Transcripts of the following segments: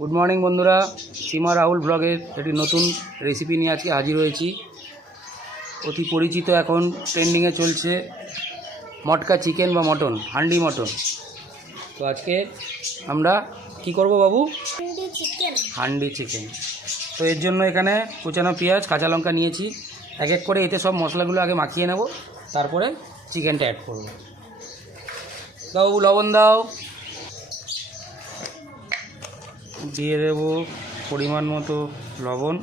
Good morning বন্ধুরা, সীমা রাহুল ব্লগের একটি নতুন রেসিপি নিয়ে আজকে হাজির হয়েছি। অতি পরিচিত এখন ট্রেন্ডিংয়ে চলছে মটকা চিকেন বা মটন, হান্ডি মটন। তো আজকে আমরা কি করব বাবু? হান্ডি চিকেন। তো এর জন্য এখানে কুচানো পেঁয়াজ, কাঁচা লঙ্কা নিয়েছি। এক এক করে এতে সব মশলাগুলো আগে মাখিয়ে নেব, তারপরে চিকেনটা অ্যাড করব। দাও বাবু, লবণ দাও। দিয়ে দেবো পরিমাণ মতো লবণ।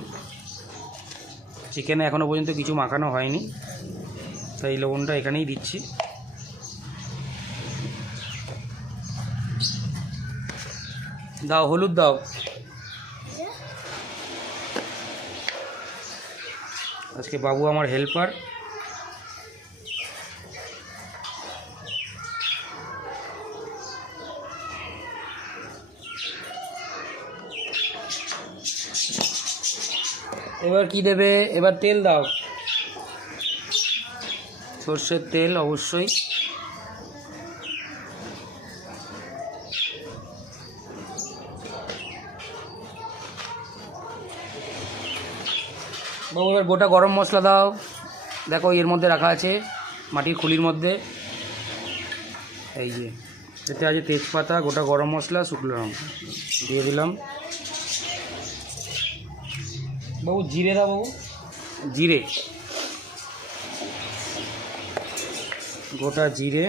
চিকেনে এখনও পর্যন্ত কিছু মাখানো হয়নি, তাই লবণটা এখানেই দিচ্ছি। দাও হলুদ দাও। আজকে বাবু আমার হেল্পার। এবার কি দেবে? এবার তেল দাও, সর্ষের তেল অবশ্যই। বাবু এবার গোটা গরম মশলা দাও। দেখো এর মধ্যে রাখা আছে, মাটির খুলির মধ্যে। এই যে এতে আছে তেজপাতা, গোটা গরম মশলা, শুকনো লঙ্কা দিয়ে দিলাম। বাবু জিরে দাও। বাবু জিরে, গোটা জিরে।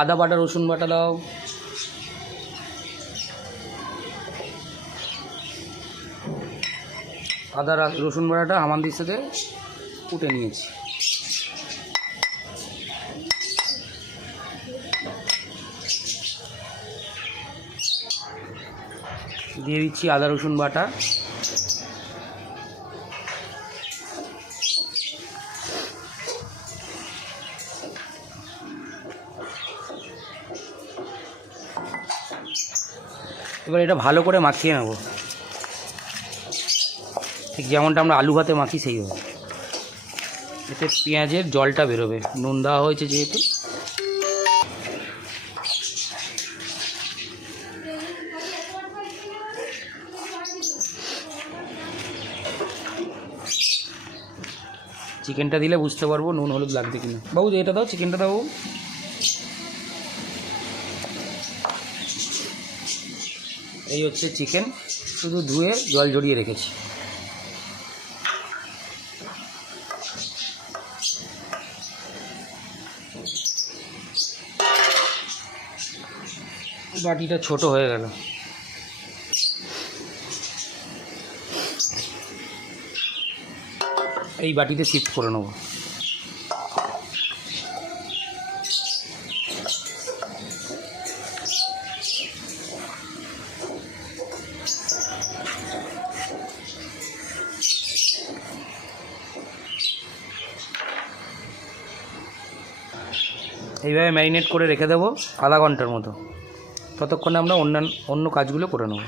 আদা বাটা, রসুন বাটা দাও। আদা রসুন বাটাটা হামানদির সাথে কুটে নিয়েছি। দিয়ে দিচ্ছি আদা রসুন বাটা। এবার এটা ভালো করে মাখিয়ে নেব, ঠিক যেমনটা আমরা আলু ভাতে মাখি সেইভাবে। এতে পেঁয়াজের জলটা বেরোবে, নুন দেওয়া হয়েছে যেহেতু। চিকেনটা দিলে বুঝতে পারবো নুন হলুদ লাগবে কিনা। বাবু এটা দাও, চিকেনটা দাও। এই হচ্ছে চিকেন, শুধু ধুয়ে জল ঝরিয়ে রেখেছি। বাটিটা ছোট হয়ে গেল। এই বাটিতে শিফট করে নেব। এইভাবে ম্যারিনেট করে রেখে দেবো আধা ঘন্টার মতো। ততক্ষণে আমরা অন্য কাজগুলো করে নেব।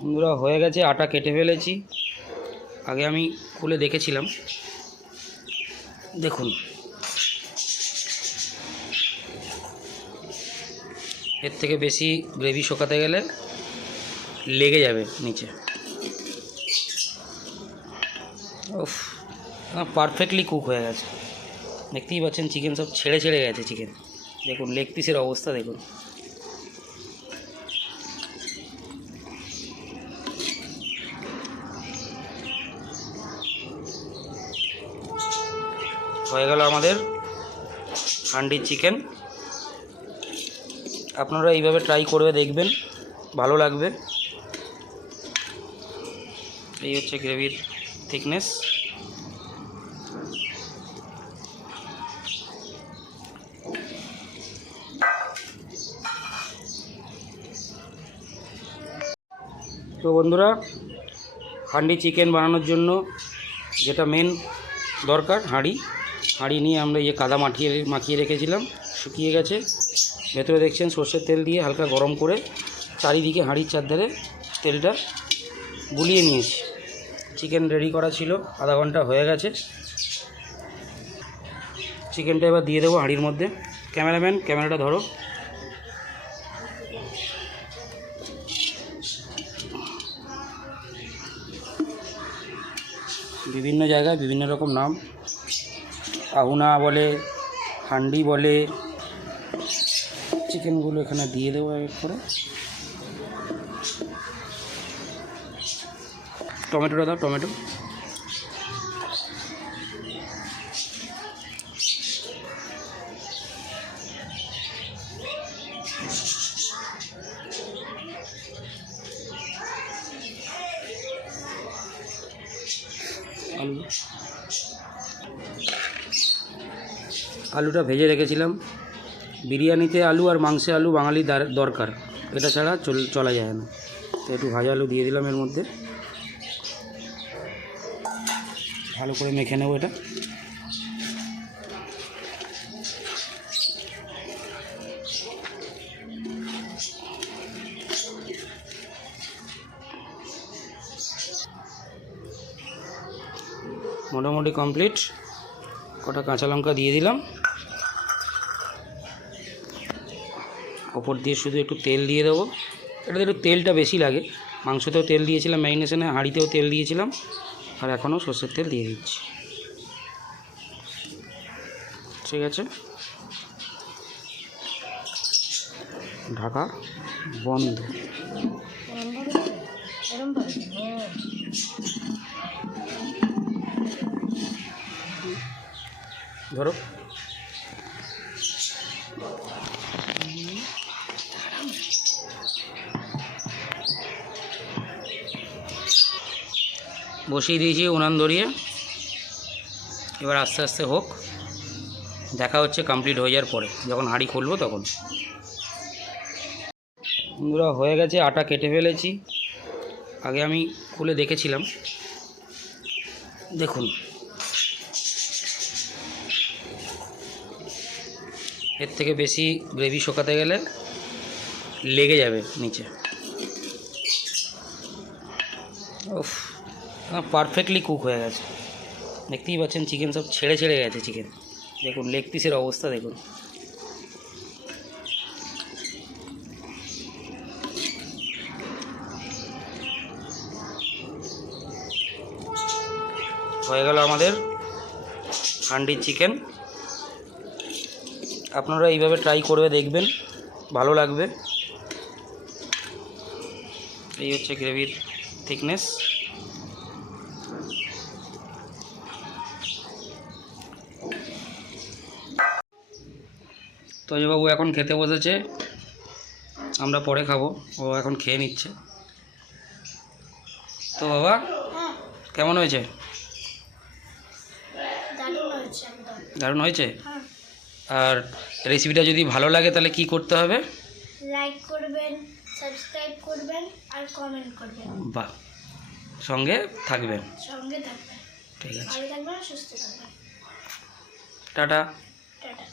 বন্ধুরা হয়ে গেছে, আটা কেটে ফেলেছি। আগে আমি খুলে দেখেছিলাম, দেখুন। এর থেকে বেশি গ্রেভি শোকাতে গেলে লেগে যাবে নিচে। উফ, পারফেক্টলি কুক হয়ে গেছে। দেখতেই পাচ্ছেন চিকেন সব ছেড়ে ছেড়ে গেছে। চিকেন দেখুন, লেগ পিসের অবস্থা দেখুন। হয়ে গেল আমাদের হান্ডি চিকেন। আপনারা এইভাবে ট্রাই করে দেখবেন, ভালো লাগবে। এই হচ্ছে গ্রেভির থিকনেস। তো বন্ধুরা, হান্ডি চিকেন বানানোর জন্য যেটা মেন দরকার, হাঁড়ি নিয়ে আমরা এই যে কাদা মাখিয়ে রেখেছিলাম, শুকিয়ে গেছে। ভেতরে দেখছেন সর্ষের তেল দিয়ে হালকা গরম করে চারিদিকে হাঁড়ির চারধারে তেলটা গুলিয়ে নিয়েছি। চিকেন রেডি করা ছিল, আধা ঘন্টা হয়ে গেছে। চিকেনটা এবার দিয়ে দেবো হাঁড়ির মধ্যে। ক্যামেরাম্যান ক্যামেরাটা ধরো। বিভিন্ন জায়গায় বিভিন্ন রকম নাম, আহুনা বলে, হান্ডি বলে। চিকেনগুলো এখানে দিয়ে দেবো এক করে। টমেটোটা দাও, টমেটো। আলুটা ভেজে রেখেছিলাম। বিরিয়ানিতে আলু আর মাংসে আলু বাঙালি দরকার, এটা ছাড়া চলা যায় না। তো একটু ভাজা আলু দিয়ে দিলাম এর মধ্যে, ভালো করে মেখে নেবো এটা। মোটামুটি কমপ্লিট। কটা কাঁচা লঙ্কা দিয়ে দিলাম, ওপর দিয়ে শুধু একটু তেল দিয়ে দেবো। এটাতে একটু তেলটা বেশি লাগে, মাংসতেও তেল দিয়েছিলাম ম্যারিনেশনে, হাঁড়িতেও তেল দিয়েছিলাম, আর এখনও সর্ষের তেল দিয়ে দিচ্ছি। ঠিক আছে, ঢাকা বন্ধ। ধরো, বসিয়ে দিয়েছি উনান ধরিয়ে। এবার আস্তে আস্তে হোক, দেখা হচ্ছে কমপ্লিট হয়ে যাওয়ার পরে, যখন হাঁড়ি খুলবো তখন। বন্ধুরা হয়ে গেছে, আটা কেটে ফেলেছি। আগে আমি খুলে দেখেছিলাম, দেখুন এর থেকে বেশি গ্রেভি শুকাতে গেলে লেগে যাবে নিচে। উফ, পারফেক্টলি কুক হয়ে গেছে। দেখতেই পাচ্ছেন চিকেন সব ছেড়ে ছেড়ে গেছে চিকেন। দেখুন লেগ পিসের অবস্থা দেখুন। হয়ে গেল আমাদের হান্ডির চিকেন। আপনারা এইভাবে ট্রাই করবে, দেখবেন ভালো লাগবে। এই হচ্ছে গ্রেভির থিকনেস। তো বাবু এখন খেতে বসেছে, আমরা পরে খাবো, ও এখন খেয়ে নিচ্ছে। তো বাবা কেমন হয়েছে? দারুণ হয়েছে। আর রেসিপিটা যদি ভালো লাগে তাহলে কি করতে হবে? লাইক করবেন, সাবস্ক্রাইব করবেন আর কমেন্ট করবেন। বাহ, সঙ্গে থাকবেন। ঠিক আছে, ভালো থাকবেন, সুস্থ থাকবেন। টাটা। টাটা।